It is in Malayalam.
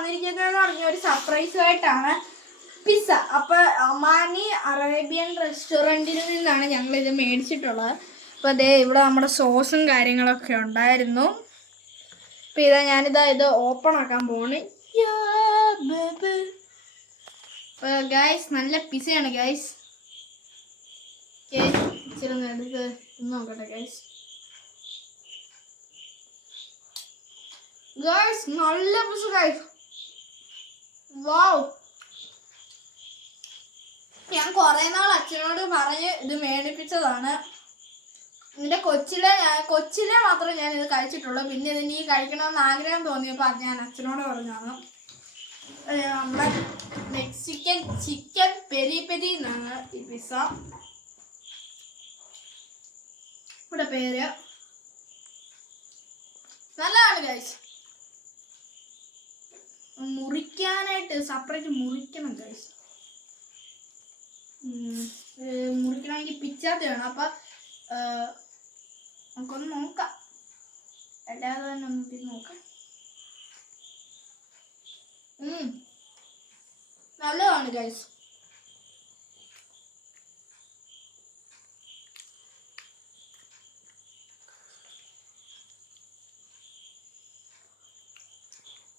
വന്നിരിക്കുന്നതെന്ന് പറഞ്ഞ ഒരു സർപ്രൈസ് ആയിട്ടാണ് പിസ്സ അപ്പൊ അമാനി അറേബ്യൻ റെസ്റ്റോറന്റിൽ നിന്നാണ് ഞങ്ങൾ ഇത് മേടിച്ചിട്ടുള്ളത്. അപ്പൊ അതേ ഇവിടെ നമ്മുടെ സോസും കാര്യങ്ങളൊക്കെ ഉണ്ടായിരുന്നു. അപ്പൊ ഇതാ ഞാനിതാ ഇത് ഓപ്പൺ ആക്കാൻ പോണ്. ഗൈസ് നല്ല പിസയാണ് ഗൈസ് ഇച്ചിരി നോക്കട്ടെ ഗൈസ് ഗൈസ് നല്ല പിസ ഗൈസ് ഞാൻ കുറെ നാൾ അച്ഛനോട് പറഞ്ഞ് ഇത് മേടിപ്പിച്ചതാണ്. എന്റെ കൊച്ചിലെ ഞാൻ- കൊച്ചിലെ മാത്രമേ ഞാൻ ഇത് കഴിച്ചിട്ടുള്ളൂ. പിന്നെ ഇതിന് ഈ കഴിക്കണമെന്ന് ആഗ്രഹം തോന്നിയപ്പോൾ ഞാൻ അച്ഛനോട് പറഞ്ഞാണ് ഏ, നമ്മുടെ മെക്സിക്കൻ ചിക്കൻ പെരി പെരി എന്നാണ് ഈ പിസ്സ. ഇവിടെ പേര്. നല്ലതാണ് ഗൈസ് മുറിക്കാനായിട്ട് സെപ്പറേറ്റ് മുറിക്കണം ഗൈസ് മുറിക്കണമെങ്കിൽ പിച്ചാത്ത വേണം. അപ്പൊ നമുക്കൊന്ന് നോക്കാം. അല്ലാതെ തന്നെ നമുക്ക് നോക്കാം. നല്ലതാണ് ഗൈസ്